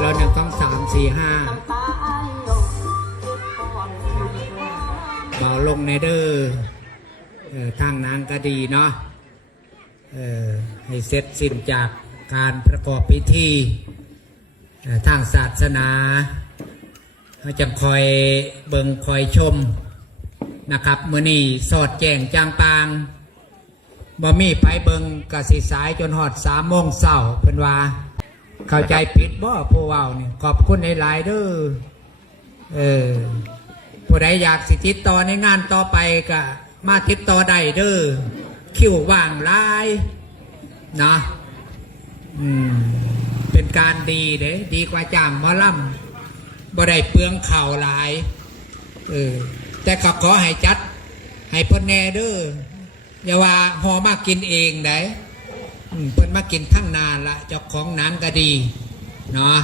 เรา1 2 3 4 5เบาลงในเด้อทางนางก็ดีเนาะให้เสร็จสิ้นจากการประกอบพิธีทางศาสนาเราจะคอยเบิ่งคอยชมนะครับมื้อนี้สอดแจ้งจางปางบ่มีไปเบิ่งกะสิสายจนฮอด3 โมงเช้าเพิ่นว่าเข้าใจผิดบ่ผู้เว้านี่ขอบคุณหลายๆเด้อผู้ใดอยากสิติดต่อในงานต่อไปก็มาติดต่อได้เด้อคิวว่างหลายนะเป็นการดีเด้ดีกว่าจ้างหมอลำบ่ได้เปลืองข่าวหลายแต่ก็ขอให้จัดให้เพิ่นแน่เด้ออย่าว่าหอมากินเองได้เพิ่นมากินทั้งนานละเจ้าของหนังก็ดีเนาะ